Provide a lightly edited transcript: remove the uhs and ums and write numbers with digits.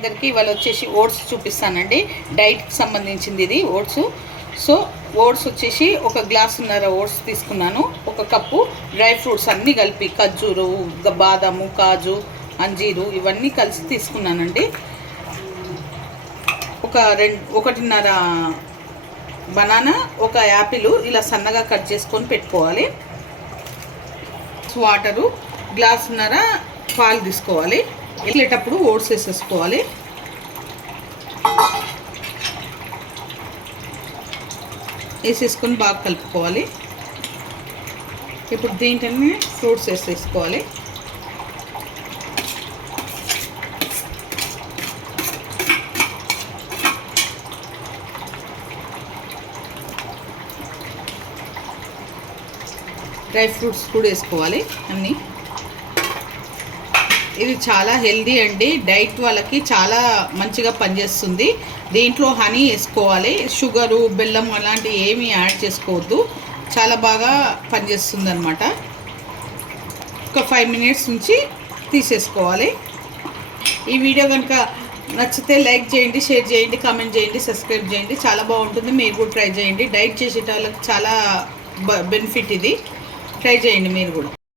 అందరికీ ఇవాళ వచ్చేసి ఓట్స్ చూపిస్తానండి. డైట్కి సంబంధించింది ఇది ఓట్స్. సో ఓట్స్ వచ్చేసి 1 గ్లాసున్నర ఓట్స్ తీసుకున్నాను. 1 కప్పు డ్రై ఫ్రూట్స్ అన్నీ కలిపి ఖర్జూరు, బాదాము, కాజు, అంజీరు ఇవన్నీ కలిసి తీసుకున్నానండి. 1.5 బనానా, 1 యాపిల్ ఇలా సన్నగా కట్ చేసుకొని పెట్టుకోవాలి. వాటరు, గ్లాసున్నర పాలు తీసుకోవాలి. వెళ్ళేటప్పుడు ఓట్స్ వేసేసుకోవాలి. వేసేసుకొని బాగా కలుపుకోవాలి. ఇప్పుడు దీంట్లోనే ఫ్రూట్స్ వేసేసుకోవాలి. డ్రై ఫ్రూట్స్ కూడా వేసుకోవాలి అన్నీ. ఇది చాలా హెల్దీ అండి. డైట్ వాళ్ళకి చాలా మంచిగా పనిచేస్తుంది. దీంట్లో హనీ వేసుకోవాలి. షుగరు, బెల్లం అలాంటివి ఏమీ యాడ్ చేసుకోవద్దు. చాలా బాగా పనిచేస్తుంది అన్నమాట. ఒక 5 మినిట్స్ నుంచి తీసేసుకోవాలి. ఈ వీడియో కనుక నచ్చితే లైక్ చేయండి, షేర్ చేయండి, కామెంట్ చేయండి, సబ్స్క్రైబ్ చేయండి. చాలా బాగుంటుంది. మీరు కూడా ట్రై చేయండి. డైట్ చేసే వాళ్ళకి చాలా బెనిఫిట్ ఇది. ట్రై చేయండి మీరు కూడా.